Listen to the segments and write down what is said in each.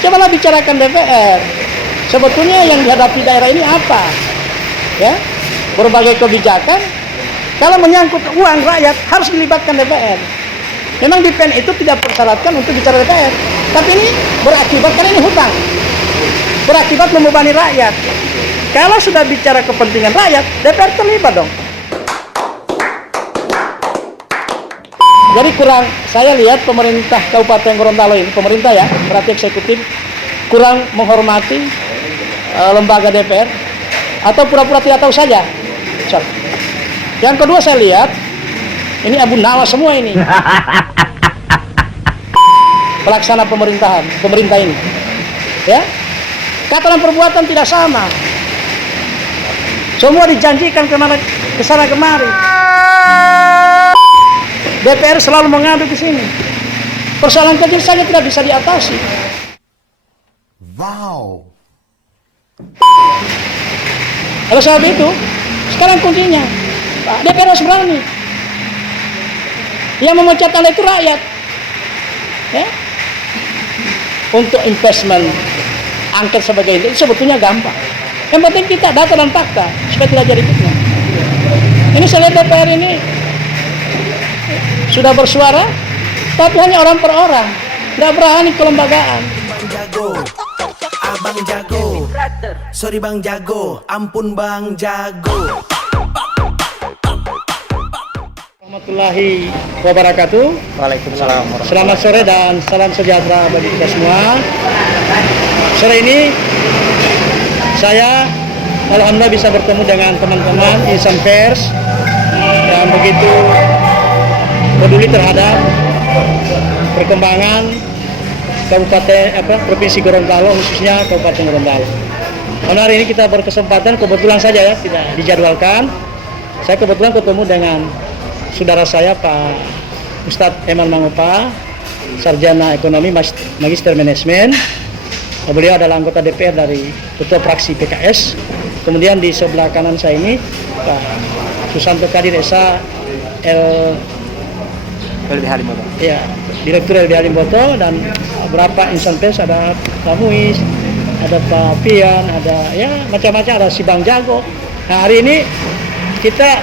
Cobalah bicarakan DPR. Sebetulnya yang dihadapi daerah ini apa? Ya, berbagai kebijakan. Kalau menyangkut uang rakyat harus dilibatkan DPR. Memang di PEN itu tidak persyaratkan untuk bicara DPR. Tapi ini berakibat, karena ini hutang. Berakibat membebani rakyat. Kalau sudah bicara kepentingan rakyat, DPR terlibat dong. Jadi kurang, saya lihat pemerintah Kabupaten Gorontalo ini, pemerintah ya, berarti eksekutif, kurang menghormati lembaga DPR, atau pura-pura tidak tahu saja. Yang kedua saya lihat, ini Abu Nawas semua ini. Pelaksana pemerintah ini. Ya. Kata dan perbuatan tidak sama. Semua dijanjikan kesana kemari. DPR selalu mengadu ke sini. Persoalan kecil saja tidak bisa diatasi. Wow. Oleh sebab itu, sekarang kuncinya, DPR harus berani. Yang memecat Anda itu rakyat. Ya? Untuk investment, angket sebagai itu sebetulnya gampang. Yang penting kita data dan fakta supaya tidak jadi fitnah. Ini saya lihat DPR ini sudah bersuara, tapi hanya orang per orang, tidak berani kelembagaan. Bang jago, abang jago, sorry bang jago, ampun bang jago. Warahmatullahi wabarakatuh. Waalaikumsalam. Selamat sore dan salam sejahtera bagi kita semua. Sore ini saya alhamdulillah bisa bertemu dengan teman-teman insan pers yang begitu peduli terhadap perkembangan Provinsi Gorontalo, khususnya Kabupaten Gorontalo. Karena hari ini kita berkesempatan, kebetulan saja ya, tidak dijadwalkan. Saya kebetulan ketemu dengan saudara saya Pak Ustadz Eman Mangopa, sarjana ekonomi, magister manajemen. Beliau adalah anggota DPR dari ketua fraksi PKS. Kemudian di sebelah kanan saya ini Pak Susanto Kadir Esa LBH Limboto. Ya, Direktur LBH Limboto, dan beberapa insan pers, ada Pak Muiz, ada Pak Pian, ada ya macam-macam, ada si Bang Jago. Nah, hari ini kita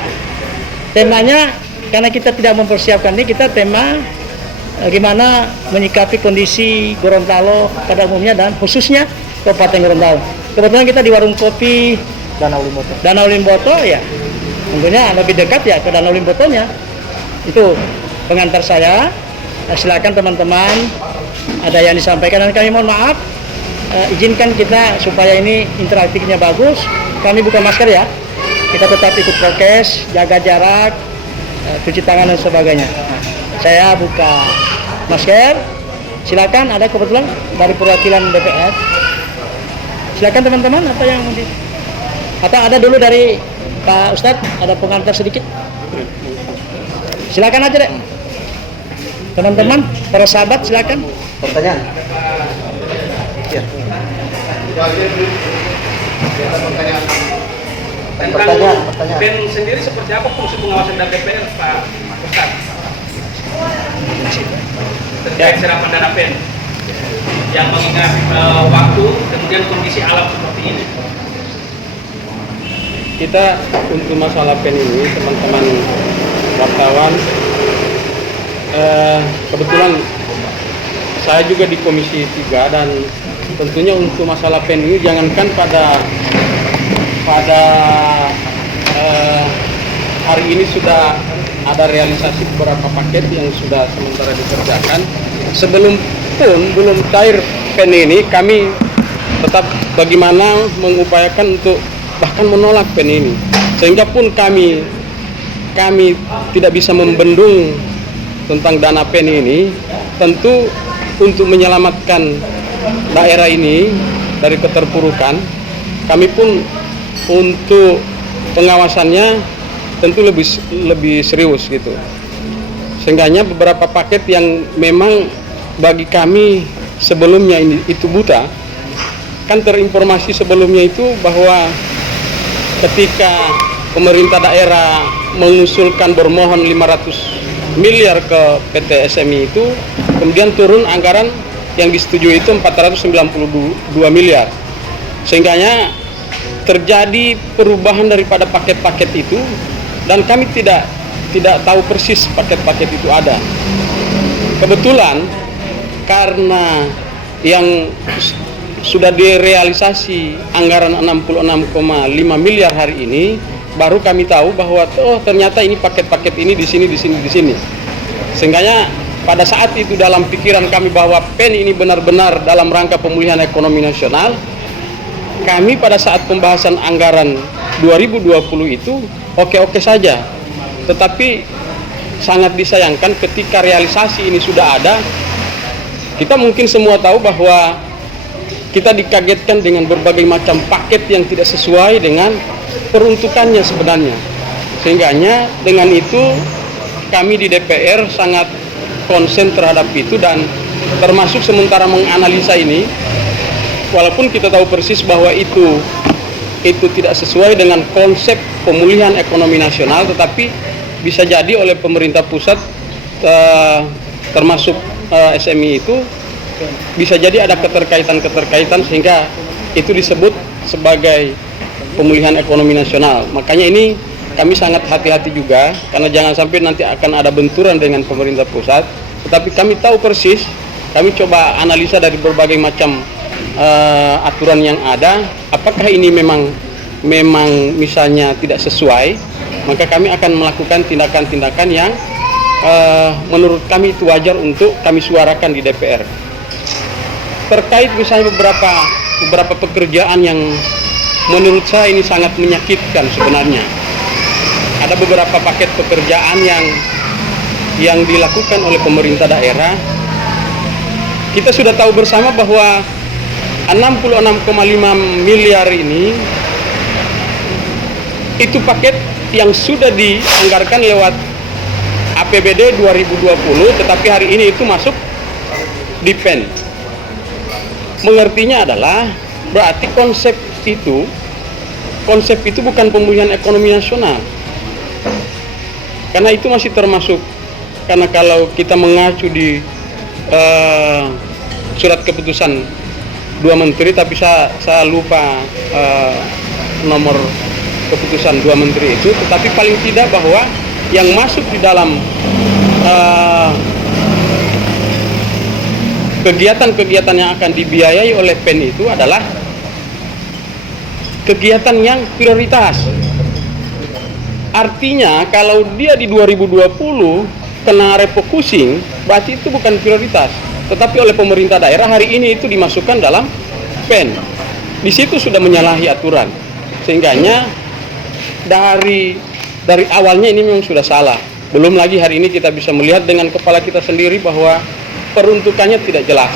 temanya, karena kita tidak mempersiapkan ini, kita tema gimana menyikapi kondisi Gorontalo pada umumnya dan khususnya Kabupaten Gorontalo. Kebetulan kita di warung kopi Danau Limboto ya, tentunya lebih dekat ya ke Danau Limbotonya. Itu pengantar saya. Silakan teman-teman, ada yang disampaikan, dan kami mohon maaf, izinkan kita supaya ini interaktifnya bagus. Kami buka masker ya, kita tetap ikut prokes, jaga jarak, cuci tangan dan sebagainya. Saya buka masker. Silakan, ada kebetulan dari perwakilan DPR. Silakan teman-teman, apa yang mau atau ada dulu dari Pak Ustadz, ada pengantar sedikit. Silakan aja deh. Teman-teman, para sahabat, silakan. Pertanyaan? Ya. Pertanyaan. PEN sendiri seperti apa fungsi pengawasan dari DPR, Pak Ustadz? Terkait serapan dana PEN yang mengingat waktu, kemudian kondisi alam seperti ini. Kita untuk masalah PEN ini, teman-teman wartawan, kebetulan saya juga di Komisi 3, dan tentunya untuk masalah PEN ini jangankan pada hari ini sudah ada realisasi beberapa paket yang sudah sementara dikerjakan. Sebelum pun belum cair PEN ini, kami tetap bagaimana mengupayakan untuk bahkan menolak PEN ini, sehingga pun kami tidak bisa membendung tentang dana PEN ini. Tentu untuk menyelamatkan daerah ini dari keterpurukan, kami pun untuk pengawasannya tentu lebih serius gitu. Seenggaknya beberapa paket yang memang bagi kami sebelumnya itu buta, kan terinformasi sebelumnya itu bahwa ketika pemerintah daerah mengusulkan bermohon 500 miliar ke PT SMI itu, kemudian turun anggaran yang disetujui itu 492 miliar. Sehingganya terjadi perubahan daripada paket-paket itu dan kami tidak tahu persis paket-paket itu ada. Kebetulan karena yang sudah direalisasi anggaran 66,5 miliar hari ini, baru kami tahu bahwa ternyata ini paket-paket ini di sini. Sehingganya pada saat itu dalam pikiran kami bahwa PEN ini benar-benar dalam rangka pemulihan ekonomi nasional, kami pada saat pembahasan anggaran 2020 itu oke-oke saja. Tetapi sangat disayangkan ketika realisasi ini sudah ada, kita mungkin semua tahu bahwa kita dikagetkan dengan berbagai macam paket yang tidak sesuai dengan peruntukannya sebenarnya. Sehingganya dengan itu kami di DPR sangat konsen terhadap itu dan termasuk sementara menganalisa ini, walaupun kita tahu persis bahwa itu tidak sesuai dengan konsep pemulihan ekonomi nasional, tetapi bisa jadi oleh pemerintah pusat termasuk SMI itu bisa jadi ada keterkaitan sehingga itu disebut sebagai pemulihan ekonomi nasional. Makanya ini kami sangat hati-hati juga karena jangan sampai nanti akan ada benturan dengan pemerintah pusat. Tetapi kami tahu persis, kami coba analisa dari berbagai macam aturan yang ada, apakah ini memang misalnya tidak sesuai, maka kami akan melakukan tindakan-tindakan yang menurut kami itu wajar untuk kami suarakan di DPR. Terkait misalnya beberapa pekerjaan yang menurut saya ini sangat menyakitkan sebenarnya. Ada beberapa paket pekerjaan yang dilakukan oleh pemerintah daerah. Kita sudah tahu bersama bahwa 66,5 miliar ini itu paket yang sudah dianggarkan lewat APBD 2020, tetapi hari ini itu masuk di PEN. Mengertinya adalah berarti konsep itu bukan pemulihan ekonomi nasional. Karena itu masih termasuk, karena kalau kita mengacu di surat keputusan 2 menteri, tapi saya lupa nomor keputusan 2 menteri itu, tetapi paling tidak bahwa yang masuk di dalam kegiatan-kegiatan yang akan dibiayai oleh PEN itu adalah kegiatan yang prioritas. Artinya kalau dia di 2020 kena refocusing, berarti itu bukan prioritas. Tetapi oleh pemerintah daerah hari ini itu dimasukkan dalam PEN. Di situ sudah menyalahi aturan. Sehingganya dari awalnya ini memang sudah salah. Belum lagi hari ini kita bisa melihat dengan kepala kita sendiri bahwa peruntukannya tidak jelas.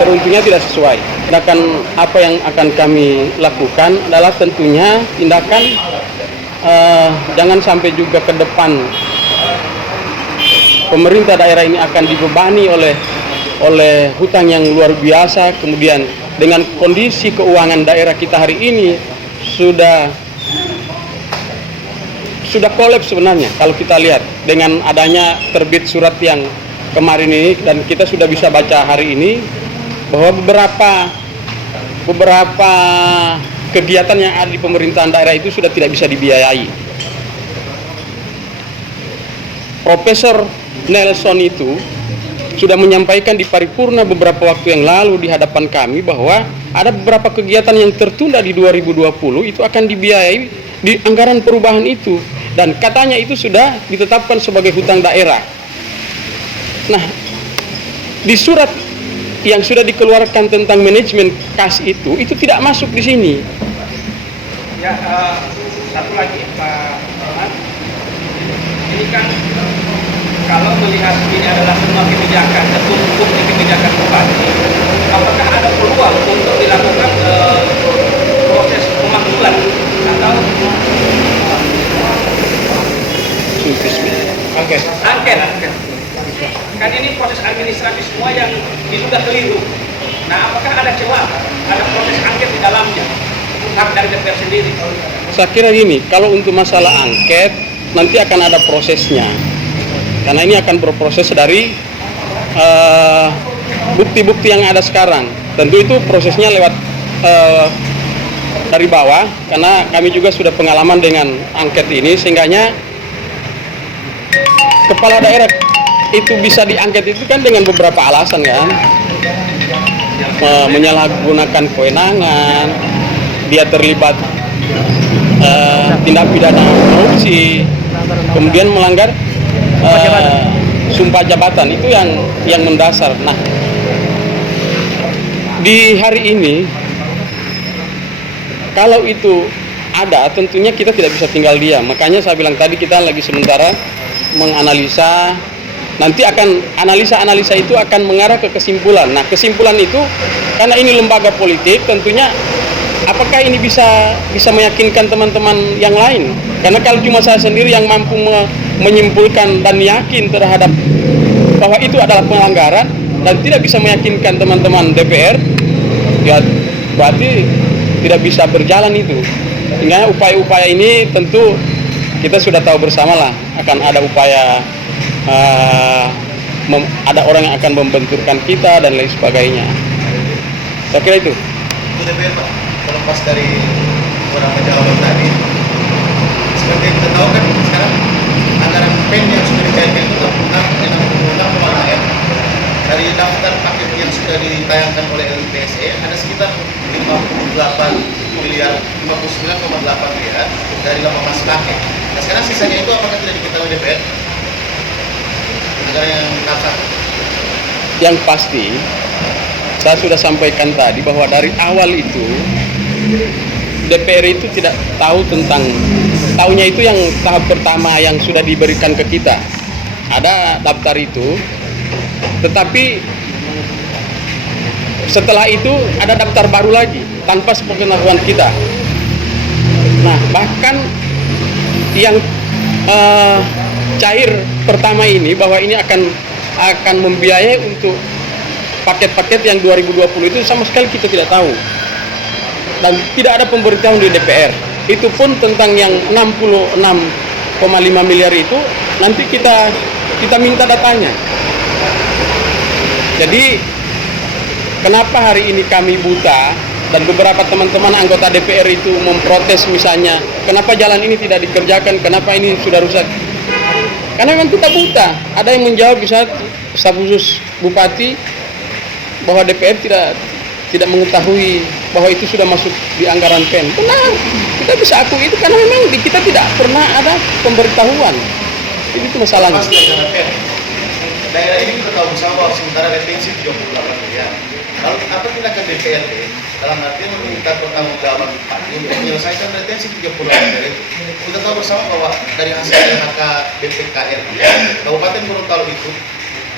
Peruntukannya tidak sesuai. Tindakan apa yang akan kami lakukan adalah tentunya tindakan jangan sampai juga ke depan pemerintah daerah ini akan dibebani oleh hutang yang luar biasa, kemudian dengan kondisi keuangan daerah kita hari ini sudah kolaps sebenarnya kalau kita lihat dengan adanya terbit surat yang kemarin ini, dan kita sudah bisa baca hari ini bahwa beberapa kegiatan yang ada di pemerintahan daerah itu sudah tidak bisa dibiayai. Profesor Nelson itu sudah menyampaikan di paripurna beberapa waktu yang lalu di hadapan kami bahwa ada beberapa kegiatan yang tertunda di 2020 itu akan dibiayai di anggaran perubahan itu, dan katanya itu sudah ditetapkan sebagai hutang daerah. Nah, di surat yang sudah dikeluarkan tentang manajemen kas itu tidak masuk di sini. Ya, satu lagi Pak Ahmad, ini kan kalau melihat ini adalah semua kebijakan, tertumpuk di kebijakan bupati, apakah ada peluang untuk dilakukan proses pemakzulan atau angket? Kan ini proses administratif semua yang diduga keliru. Nah, apakah ada celah, ada proses angket di dalamnya? Hak dari DPR sendiri. Saya kira gini, kalau untuk masalah angket nanti akan ada prosesnya. Karena ini akan berproses dari bukti-bukti yang ada sekarang. Tentu itu prosesnya lewat dari bawah, karena kami juga sudah pengalaman dengan angket ini, sehingganya kepala daerah itu bisa diangket itu kan dengan beberapa alasan kan, menyalahgunakan kewenangan, dia terlibat tindak pidana korupsi, kemudian melanggar sumpah jabatan, itu yang mendasar. Nah, di hari ini kalau itu ada, tentunya kita tidak bisa tinggal diam. Makanya saya bilang tadi kita lagi sementara menganalisa, nanti akan analisa itu akan mengarah ke kesimpulan. Nah, kesimpulan itu karena ini lembaga politik, tentunya apakah ini bisa meyakinkan teman-teman yang lain? Karena kalau cuma saya sendiri yang mampu menyimpulkan dan yakin terhadap bahwa itu adalah pelanggaran dan tidak bisa meyakinkan teman-teman DPR, ya berarti tidak bisa berjalan itu. Sehingga upaya-upaya ini tentu kita sudah tahu bersama lah, akan ada upaya ada orang yang akan membenturkan kita dan lain sebagainya. Saya kira itu. Itu DPR Pak, terlepas dari beberapa jawaban tadi, seperti yang kita tahu kan sekarang anggaran PEN yang sudah dicairkan itu 66,6 M. Dari daftar paket yang sudah ditayangkan oleh LPSE ada sekitar 59,8 miliar dari 18 paket. Nah sekarang sisanya itu apakah tidak diketahui DPR? Negara yang dikatakan. Yang pasti saya sudah sampaikan tadi bahwa dari awal itu DPR itu tidak tahu tentang, tahunya itu yang tahap pertama yang sudah diberikan ke kita. Ada daftar itu, tetapi setelah itu ada daftar baru lagi tanpa sepengetahuan kita. Nah, bahkan yang cair pertama ini bahwa ini akan membiayai untuk paket-paket yang 2020 itu sama sekali kita tidak tahu. Dan tidak ada pemberitahuan di DPR. Itu pun tentang yang 66,5 miliar itu nanti kita minta datanya. Jadi kenapa hari ini kami buta dan beberapa teman-teman anggota DPR itu memprotes misalnya, kenapa jalan ini tidak dikerjakan, kenapa ini sudah rusak? Karena memang kita buta. Ada yang menjawab misalnya staf khusus Bupati bahwa DPR tidak mengetahui bahwa itu sudah masuk di anggaran PEN. Benar, kita bisa akui itu karena memang kita tidak pernah ada pemberitahuan. Itu masalahnya. Daerah ini kita tahu bersama bahwa sementara retensi 38 miliar. Lalu apa tindakan DPRD dalam artian meminta pertanggungjawaban Bupati untuk menyelesaikan retensi 30 miliar itu? Kita tahu bersama bahwa dari hasil LHK BPKR Kabupaten Gorontalo itu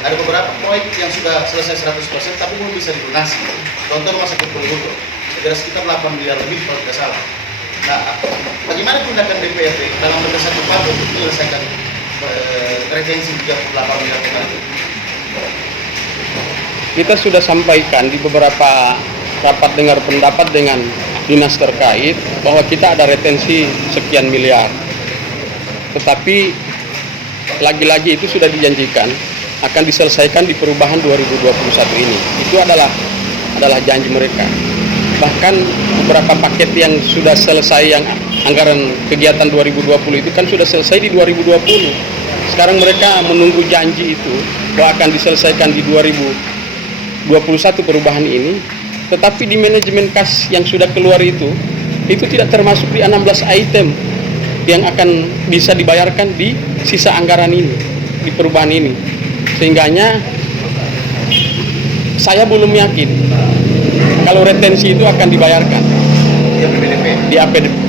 ada beberapa proyek yang sudah selesai 100% tapi belum bisa dilunasi. Contoh rumah sakit Purwokerto, ada sekitar 8 miliar lebih kalau tidak salah. Nah, bagaimana tindakan DPRD dalam mendesak Bupati untuk menyelesaikan retensi 38 miliar itu? Kita sudah sampaikan di beberapa rapat dengar pendapat dengan dinas terkait bahwa kita ada retensi sekian miliar. Tetapi lagi-lagi itu sudah dijanjikan akan diselesaikan di perubahan 2021 ini. Itu adalah janji mereka. Bahkan beberapa paket yang sudah selesai, yang anggaran kegiatan 2020 itu kan sudah selesai di 2020. Sekarang mereka menunggu janji itu bahwa akan diselesaikan di 2021 perubahan ini. Tetapi di manajemen kas yang sudah keluar itu tidak termasuk di 16 item yang akan bisa dibayarkan di sisa anggaran ini, di perubahan ini. Sehingganya saya belum yakin kalau retensi itu akan dibayarkan Di APBDP? di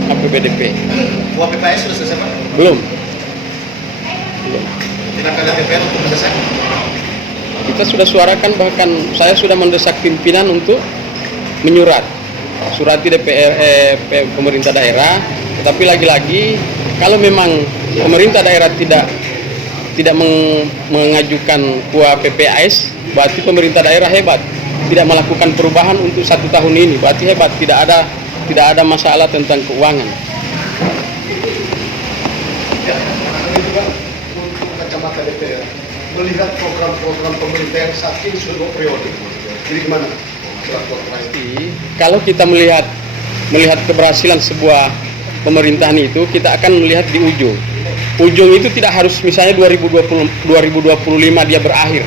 APBDP. UAPPS sudah selesai Pak? Belum. Tindakan DPR untuk mendesak? Kita sudah suarakan, bahkan saya sudah mendesak pimpinan untuk surati DPR pemerintah daerah. Tetapi lagi-lagi kalau memang pemerintah daerah tidak mengajukan PPAS, berarti pemerintah daerah hebat, tidak melakukan perubahan untuk 1 tahun ini, berarti hebat, tidak ada masalah tentang keuangan. Ya, ini juga untuk kacamata DPR. melihat program-program pemerintah yang saat ini sudah 2 periode. Jadi gimana? Kalau kita melihat keberhasilan sebuah pemerintahan itu, kita akan melihat di ujung. Ujung itu tidak harus misalnya 2025 dia berakhir.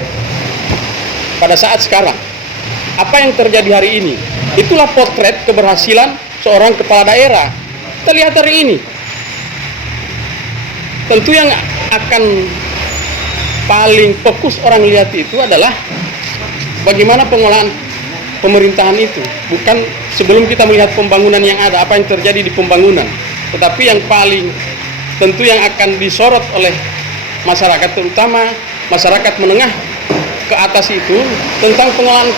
Pada saat sekarang, apa yang terjadi hari ini? Itulah potret keberhasilan seorang kepala daerah. Kita lihat hari ini. Tentu yang akan paling fokus orang lihat itu adalah bagaimana pengolahan pemerintahan itu. Bukan sebelum kita melihat pembangunan yang ada, apa yang terjadi di pembangunan. Tetapi yang paling tentu yang akan disorot oleh masyarakat, terutama masyarakat menengah ke atas itu, tentang pengolahan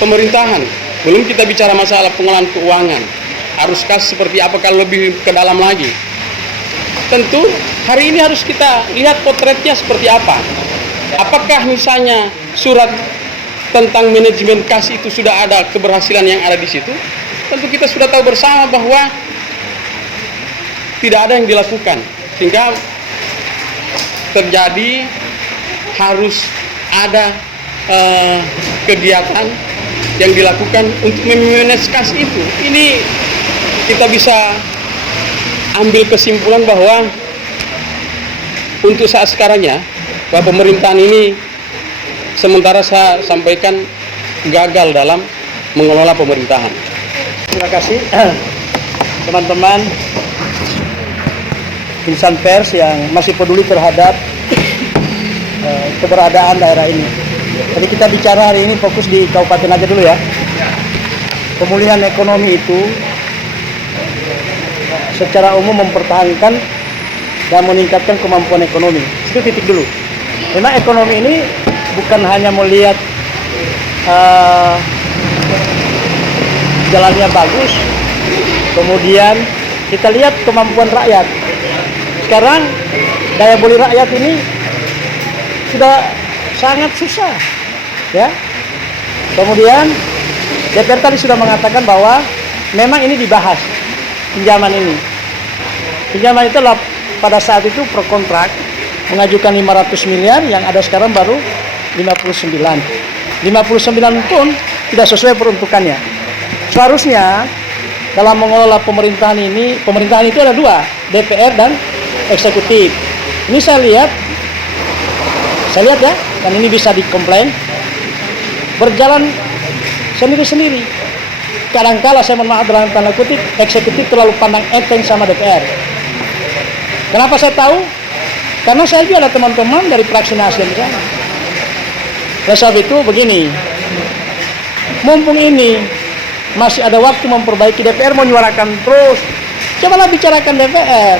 pemerintahan. Belum kita bicara masalah pengolahan keuangan. Haruskah seperti apa kalau lebih ke dalam lagi? Tentu hari ini harus kita lihat potretnya seperti apa. Apakah misalnya surat tentang manajemen kas itu sudah ada keberhasilan yang ada di situ? Tentu kita sudah tahu bersama bahwa tidak ada yang dilakukan, sehingga terjadi harus ada kegiatan yang dilakukan untuk memanage kas itu. Ini kita bisa ambil kesimpulan bahwa untuk saat sekarangnya bahwa pemerintahan ini sementara saya sampaikan gagal dalam mengelola pemerintahan. Terima kasih teman-teman insan pers yang masih peduli terhadap keberadaan daerah ini. Jadi kita bicara hari ini fokus di kabupaten aja dulu ya. Pemulihan ekonomi itu secara umum mempertahankan dan meningkatkan kemampuan ekonomi. Itu titik dulu. Memang ekonomi ini bukan hanya melihat jalannya bagus, kemudian kita lihat kemampuan rakyat. Sekarang daya beli rakyat ini sudah sangat susah, ya. Kemudian DPR tadi sudah mengatakan bahwa memang ini dibahas pinjaman ini. Pinjaman itu pada saat itu pro kontrak mengajukan 500 miliar, yang ada sekarang baru 59 pun tidak sesuai peruntukannya. Seharusnya dalam mengelola pemerintahan itu ada 2, DPR dan eksekutif. Ini saya lihat ya, dan ini bisa dikomplain, berjalan sendiri-sendiri. Kadangkala saya mohon maaf dalam tanda kutip, eksekutif terlalu pandang enteng sama DPR. Kenapa saya tahu? Karena saya juga ada teman-teman dari fraksi Nasdem di sana. Oleh sebab itu begini, mumpung ini masih ada waktu memperbaiki, DPR mau menyuarakan terus, cobalah bicarakan DPR.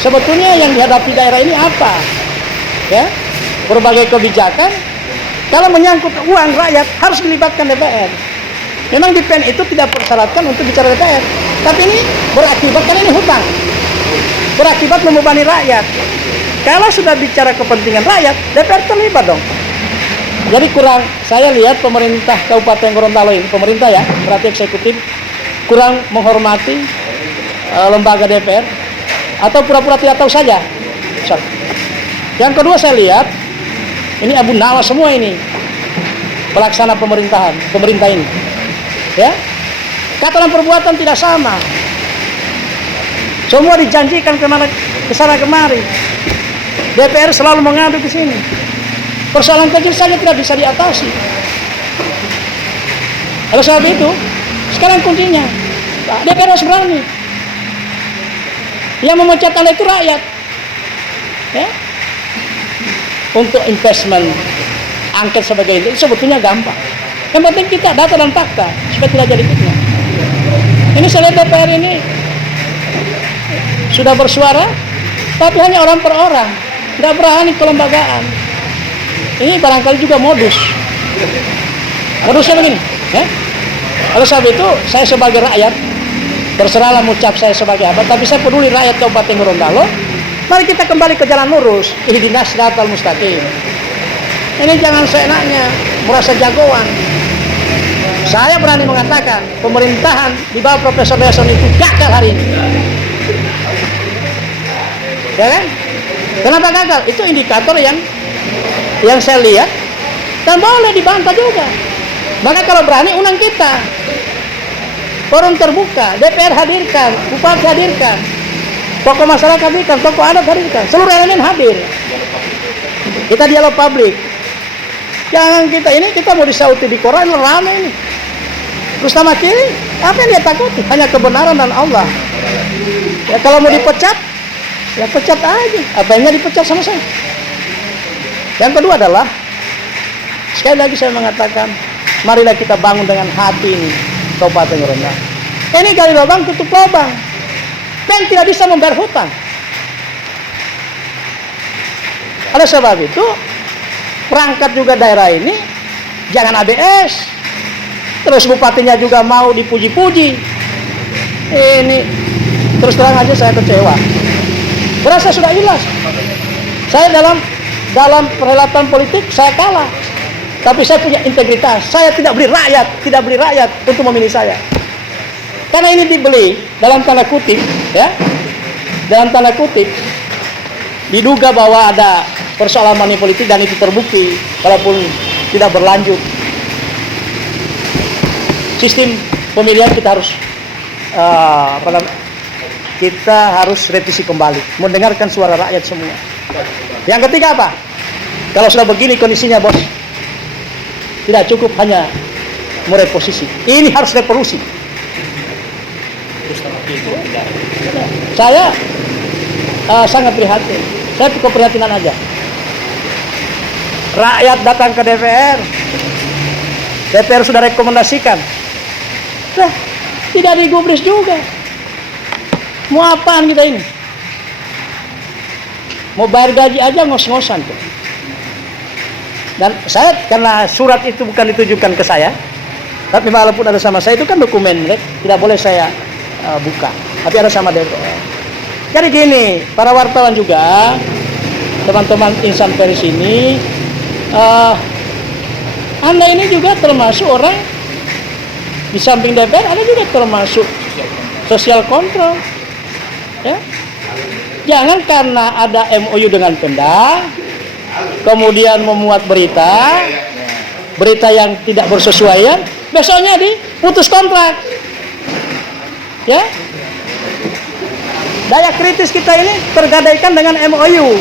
Sebetulnya yang dihadapi daerah ini apa? Ya, berbagai kebijakan. Kalau menyangkut uang rakyat harus dilibatkan DPR. Memang di PN itu tidak persyaratkan untuk bicara DPR, tapi ini berakibat, karena ini hutang, berakibat membebani rakyat. Kalau sudah bicara kepentingan rakyat, DPR terlibat dong. Jadi kurang, saya lihat pemerintah Kabupaten Gorontalo ini, pemerintah ya, berarti eksekutif, kurang menghormati lembaga DPR, atau pura-pura tidak tahu saja. Yang kedua saya lihat, ini abu nawas semua ini, pelaksana pemerintah ini. Ya, kata dan perbuatan tidak sama. Semua dijanjikan kesana kemari. DPR selalu mengadu ke sini. Persoalan kecil saja tidak bisa diatasi. Oleh sebab itu, sekarang kuncinya DPR harus berani. Yang memecat Anda itu rakyat. Ya. Untuk investment, angket sebagai itu sebetulnya gampang. Yang penting kita data dan fakta supaya tidak jadi fitnah. Ini saya lihat DPR ini sudah bersuara, tapi hanya orang per orang, tidak berani kelembagaan. Ini barangkali juga modus. Modusnya begini, ya. Oleh sebab itu, saya sebagai rakyat, terserahlah mengucap saya sebagai apa, tapi saya peduli rakyat Kabupaten Gorontalo. Mari kita kembali ke jalan lurus, ihdinas siratal mustaqim. Ini jangan seenaknya merasa jagoan. Saya berani mengatakan pemerintahan di bawah Profesor Yason itu gagal hari ini. Ya kan? Kenapa gagal? Itu indikator yang yang saya lihat, dan boleh dibantah juga. Maka kalau berani undang kita, forum terbuka, DPR hadirkan, bupati hadirkan, tokoh masyarakat hadirkan, tokoh adat hadirkan, seluruh elemen hadir. Kita dialog publik. Jangan kita mau disauti di koran rame ini. Terus sama kiri, apa yang dia takuti? Hanya kebenaran dan Allah. Ya kalau mau dipecat, ya pecat aja. Apa yang dipecat sama saya? Yang kedua adalah, sekali lagi saya mengatakan, marilah kita bangun dengan hati ini Kabupaten Rendang. Ini gali lubang tutup lubang. PEN tidak bisa membayar hutang. Oleh sebab itu, perangkat juga daerah ini jangan ABS. Terus bupatinya juga mau dipuji-puji. Ini terus terang aja saya kecewa. Berasa sudah jelas. Saya dalam perhelatan politik saya kalah. Tapi saya punya integritas. Saya tidak beli rakyat untuk memilih saya. Karena ini dibeli dalam tanda kutip, ya. Dalam tanda kutip diduga bahwa ada persoalan money politik dan itu terbukti walaupun tidak berlanjut. Sistem pemilihan kita harus revisi kembali, mendengarkan suara rakyat semua. Yang ketiga apa? Kalau sudah begini kondisinya bos, tidak cukup hanya mereposisi. Ini harus revolusi. Saya sangat prihatin. Saya keprihatinan aja. Rakyat datang ke DPR. DPR sudah rekomendasikan. Nah, tidak digubris juga. Mau apaan kita ini? Mau bayar gaji aja ngos-ngosan tuh. Dan saya, karena surat itu bukan ditujukan ke saya, tapi walaupun ada sama saya, itu kan dokumen, tidak boleh saya buka. Tapi ada sama DPR. Jadi gini, para wartawan juga, teman-teman insan pers ini, Anda ini juga termasuk orang di samping DPR, Anda juga termasuk social control, ya. Jangan karena ada MOU dengan Pemda, kemudian memuat berita yang tidak bersesuaian, besoknya diputus kontrak, ya. Daya kritis kita ini tergadaikan dengan MOU.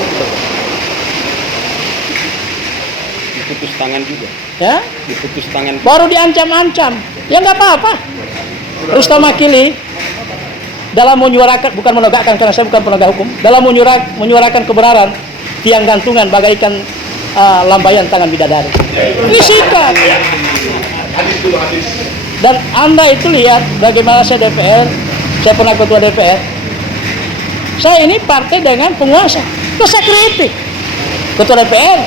Diputus tangan juga. Ya, Diputus tangan. baru diancam-ancam. Ya nggak apa-apa. Rustam Akili dalam menyuarakan, bukan menegakkan karena saya bukan penegak hukum, dalam menyuarakan kebenaran, tiang gantungan bagaikan lambaian tangan bidadari. Ini sikap. Dan Anda itu lihat bagaimana saya DPR, saya pernah ketua DPR. Saya ini partai dengan penguasa. Terus saya kritik ketua DPR.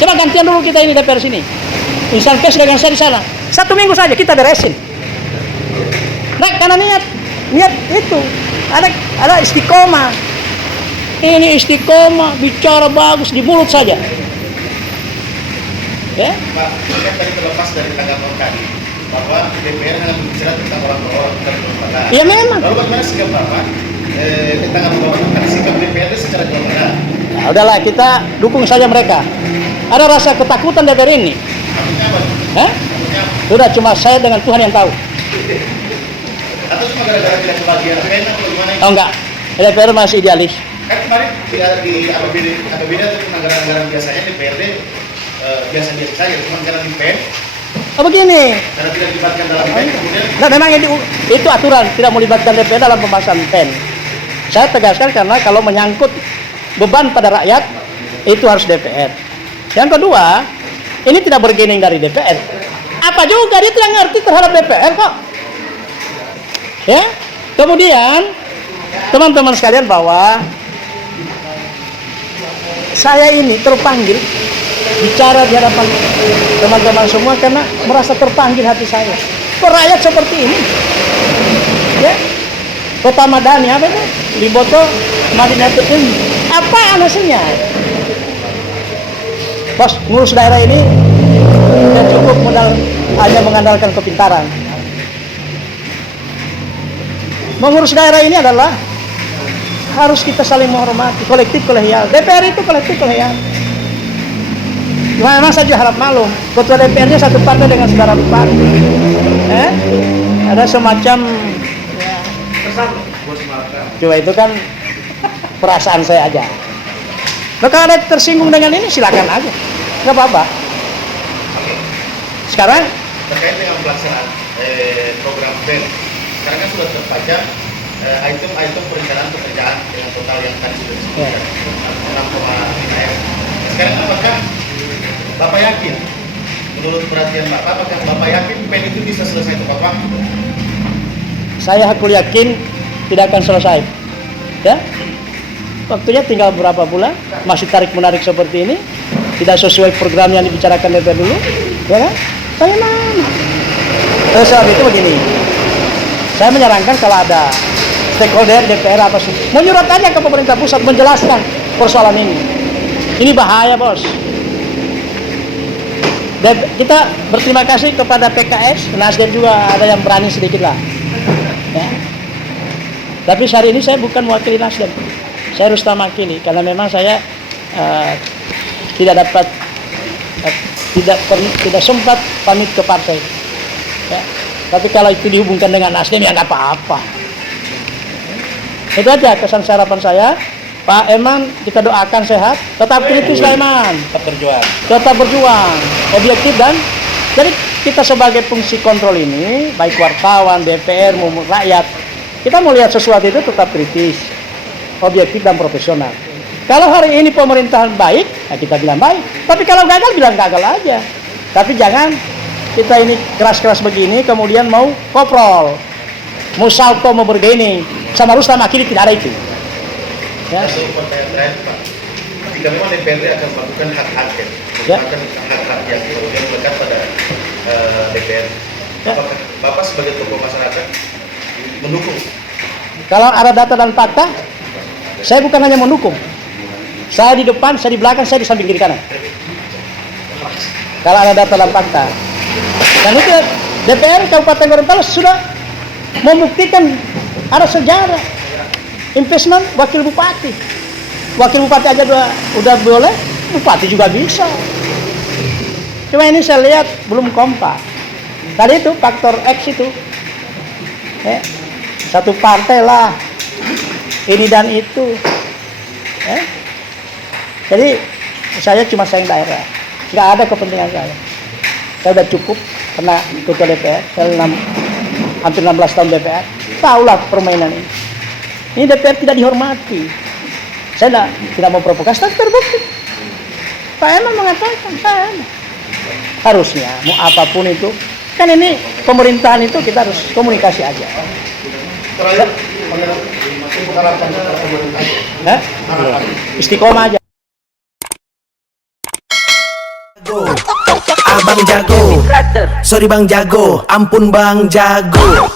Coba gantian dulu kita ini DPR sini. Insan pers dengan saya di sana. 1 minggu saja kita beresin. Nah, karena niat itu ada istiqomah. Ini istiqomah, bicara bagus di mulut saja. Ya? Pak, kan tadi terlepas dari tanggapan tadi bahwa DPR hanya berbicara tentang orang per orang, bukan kelembagaan. Iya memang. Lalu bagaimana sikap Bapak tentang tentang sikap DPR secara kelembagaan? Nah, udahlah kita dukung saja mereka. Ada rasa ketakutan DPR ini. Maksudnya apa? Hah? Sudah cuma saya dengan Tuhan yang tahu. Atau cuma gara-gara tidak kebagian PEN atau gimana? Oh enggak. DPR masih idealis. Kan kemarin di APBD itu anggaran-anggaran biasanya di DPRD biasa-biasa saja, cuma karena di PEN Oh begini. karena tidak dilibatkan dalam PEN kemudian Nah memang itu aturan tidak melibatkan DPR dalam pembahasan PEN. Saya tegaskan karena kalau menyangkut beban pada rakyat itu harus DPR. Yang kedua, ini tidak bergening dari DPR. Apa juga dia tidak ngerti terhadap DPR kok. Ya. Kemudian teman-teman sekalian bahwa saya ini terpanggil bicara di hadapan teman-teman semua karena merasa terpanggil hati saya. Kok rakyat seperti ini? Ya. Kota Madani apa itu? Liboto Madinah ini. Apa hasilnya? Bos, ngurus daerah ini tidak cukup hanya mengandalkan kepintaran. Mengurus daerah ini adalah harus kita saling menghormati, kolektif kolegial. DPR itu kolektif kolegial. Cuma memang saya harap maklum, ketua DPR-nya satu partai dengan saudara bupati. Ada semacam ya, coba itu kan perasaan saya aja. Nah, kalau ada tersinggung dengan ini silakan aja, nggak apa-apa. Sekarang Terkait dengan pelaksanaan program PEN, sekarang kan sudah terpajang item-item perencanaan pekerjaan dengan total yang tadi sudah disebutkan 6,5 M. Sekarang apakah Bapak yakin, menurut perhatian Bapak, apakah Bapak yakin PEN itu bisa selesai tepat waktu? saya aku yakin tidak akan selesai. Ya, waktunya tinggal berapa bulan, masih tarik menarik seperti ini, tidak sesuai program yang dibicarakan DPR dulu, ya kan? Saya mana? Sebab itu begini, saya menyarankan kalau ada stakeholder DPR apa sih, menyurat aja ke pemerintah pusat menjelaskan persoalan ini. Ini bahaya, bos. Dan kita berterima kasih kepada PKS, Nasdem juga ada yang berani sedikit lah. Ya. Tapi hari ini saya bukan mewakili Nasdem, saya Rustam Makili, karena memang saya tidak dapat, tidak sempat pamit ke partai. Ya. Tapi kalau itu dihubungkan dengan Nasdem ya nggak apa-apa. Itu aja kesan harapan saya. Pak Eman, kita doakan sehat, tetap kritis Pak Eman, tetap berjuang, objektif dan jadi kita sebagai fungsi kontrol ini, baik wartawan, DPR, maupun rakyat, kita mau lihat sesuatu itu tetap kritis, objektif dan profesional. Kalau hari ini pemerintahan baik, ya kita bilang baik. Tapi kalau gagal, bilang gagal aja. Tapi jangan kita ini keras-keras begini, kemudian mau koprol, mau salto, mau bergaining. Sama Rustam Makili tidak ada itu. Ya. Satu pertanyaan terakhir, Pak. Jika memang DPRD akan melakukan hak angket, melakukan hak-hak yang kemudian melekat pada DPR, apakah Bapak sebagai tokoh masyarakat mendukung? Kalau ada data dan fakta, saya bukan hanya mendukung. Saya di depan, saya di belakang, saya di samping kiri kanan. Kalau ada data dan fakta. Dan itu DPR Kabupaten Gorontalo sudah membuktikan ada sejarah. Investment wakil bupati aja udah boleh, bupati juga bisa. Cuma ini saya lihat belum kompak. Tadi itu faktor X itu, satu partai lah, ini dan itu. Jadi saya cuma sayang daerah, nggak ada kepentingan saya. Saya udah cukup karena ketua DPR, saya hampir 16 tahun DPR, tahulah permainan ini. Ini DPR tidak dihormati. Saya tidak mau provokasi, tapi terbukti. Pak Eman mengatakan, harusnya mau apapun itu, kan ini pemerintahan itu kita harus komunikasi aja. Terakhir, harapan Istiqomah aja. Abang jago, sorry bang jago, ampun bang jago.